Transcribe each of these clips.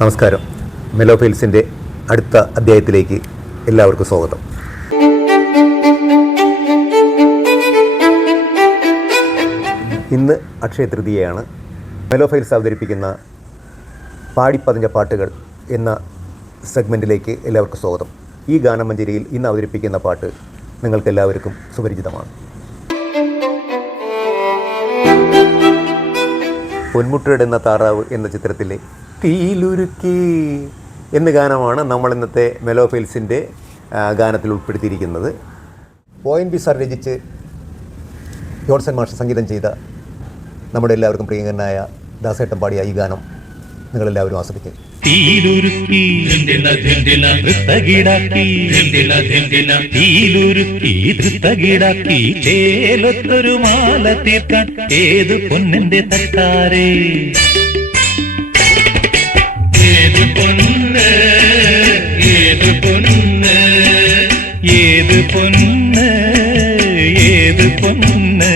നമസ്കാരം. മെലോ ഫെയിൽസിൻ്റെ അടുത്ത അധ്യായത്തിലേക്ക് എല്ലാവർക്കും സ്വാഗതം. ഇന്ന് അക്ഷയ തൃതീയയാണ്. മെലോ ഫെയിൽസ് അവതരിപ്പിക്കുന്ന പാടിപ്പതിഞ്ഞ പാട്ടുകൾ എന്ന സെഗ്മെൻറ്റിലേക്ക് എല്ലാവർക്കും സ്വാഗതം. ഈ ഗാനമഞ്ജരിയിൽ ഇന്ന് അവതരിപ്പിക്കുന്ന പാട്ട് നിങ്ങൾക്ക് എല്ലാവർക്കും സുപരിചിതമാണ്. പൊന്മുട്ടയുടെ എന്ന താറാവ് എന്ന ചിത്രത്തിലെ തീയിലുരുക്കി എന്ന ഗാനമാണ് നമ്മൾ ഇന്നത്തെ മെലോ ഫെയിൽസിൻ്റെ ഗാനത്തിൽ ഉൾപ്പെടുത്തിയിരിക്കുന്നത്. ONV സാർ രചിച്ച് ജോൺസൺ മാഷ് സംഗീതം ചെയ്ത നമ്മുടെ എല്ലാവർക്കും പ്രിയങ്കരനായ ദാസേട്ടൻ പാടിയ ഈ ഗാനം നിങ്ങളെല്ലാവരും ആസ്വദിക്കും. തീയിലുരുക്കി ധൃതകീടാക്കി ചേലത്തൊരു മാല തീർക്കാൻ ഏത് പൊന്നിന്റെ തട്ടാരേ, ഏത് പൊന്ന്, ഏത് പൊന്ന്, ഏത് പൊന്ന്, ഏത് പൊന്ന്.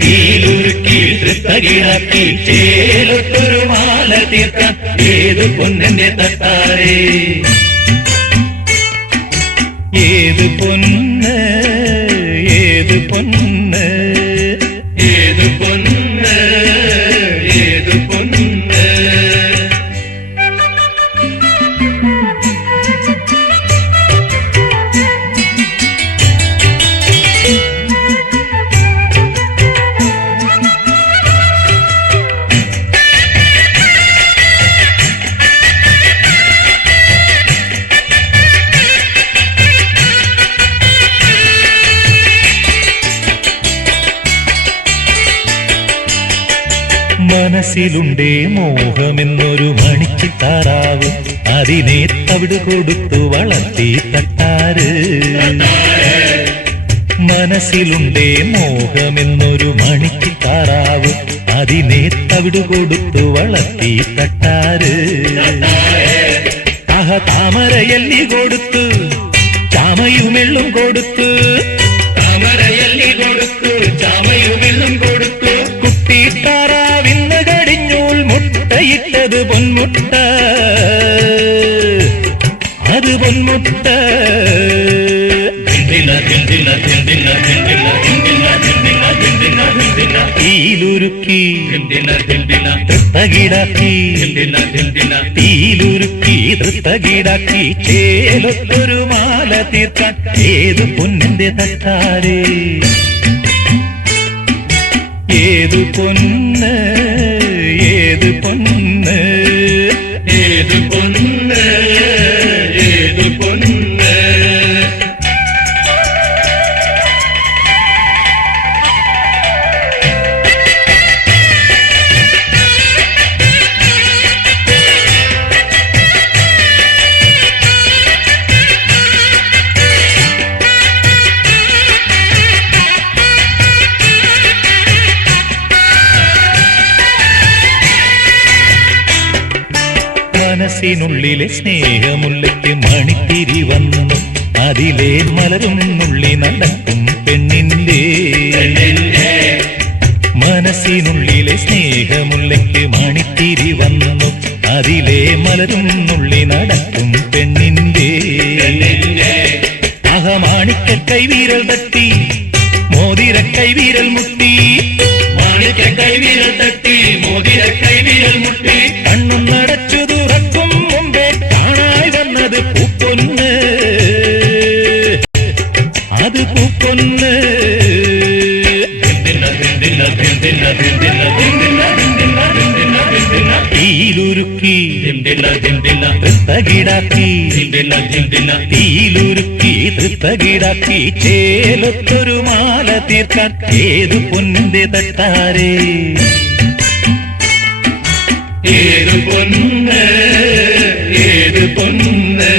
തീയിലുരുക്കി ധൃതകീടാക്കി ചേലത്തൊരു മാല തീർക്കാൻ ഏത് പൊന്നിന്റെ തട്ടാരേ, ഏത് പൊന്ന്, ഏത് പൊന്ന്, ഏത് പൊന്ന്, ഏത് പൊന്ന്. മനസ്സിലുണ്ടേ മോഹമെന്നൊരു മണിച്ചിത്താറാവ്, അതിനെ തവിട് കൊടുത്തു വളർത്തി തട്ടാര്. മനസ്സിലുണ്ടേ മോഹമെന്നൊരു മണിച്ചിത്താറാവ്, അതിനെ തവിട് കൊടുത്തു വളർത്തി തട്ടാര്. താമരയല്ലി കൊടുത്തു ചാമയുമെള്ളും കൊടുത്തു, താമരയല്ലി കൊടുത്തു ചാമയുമെള്ളും കൊടുത്തു. കുട്ടിത്താറാവിന്ന് കടിഞ്ഞൂൽ മുട്ടയിട്ടത് പൊന്മുട്ട, അത് പൊന്മുട്ട. തീയിലുരുക്കി ധൃതകീടാക്കി, തീയിലുരുക്കി ധൃതകീടാക്കി ചേലത്തൊരു മാല തീർക്കാൻ ഏത് പൊന്നിന്റെ തട്ടാരേ, ഏത് പൊന്ന്, ഏത് പൊന്ന്, ഏത് പൊന്ന്, ഏത് പൊന്ന്. മനസ്സിനുള്ളിലെ സ്നേഹമുള്ളയ്ക്ക് മണിത്തിരി വന്നു, അതിലെ മലരും നുള്ളി നടക്കും പെണ്ണിന്റെ. മനസ്സിനുള്ളിലെ സ്നേഹമുള്ളയ്ക്ക് മണിത്തിരി വന്നു, അതിലെ മലരും നുള്ളി നടക്കും പെണ്ണിന്റെ. മാണിക്ക കൈവീരൽ തട്ടി മോതിര കൈവീരൽ മുട്ടി, മാണിക്ക കൈവീരൽ തട്ടി മോതിര കൈവീരൽ മുട്ടി. കണ്ണും നടച്ചു തുറക്കും മുമ്പേ കാണായി വന്നത് പൂപ്പൊന്ന്, അത് പൂപ്പൊന്ന്. തീയിലുരുക്കി ധൃതകീടാക്കി, തീയിലുരുക്കി ധൃതകീടാക്കി ചേലത്തൊരു മാല തീർക്കാൻ ഏത് പൊന്നിന്റെ തട്ടാരേ, ഏത് പൊന്ന്, ഏത് പൊന്ന്,